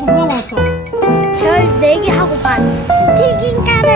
엄청 맛있어. 별 4개 하고 반. 튀김가루.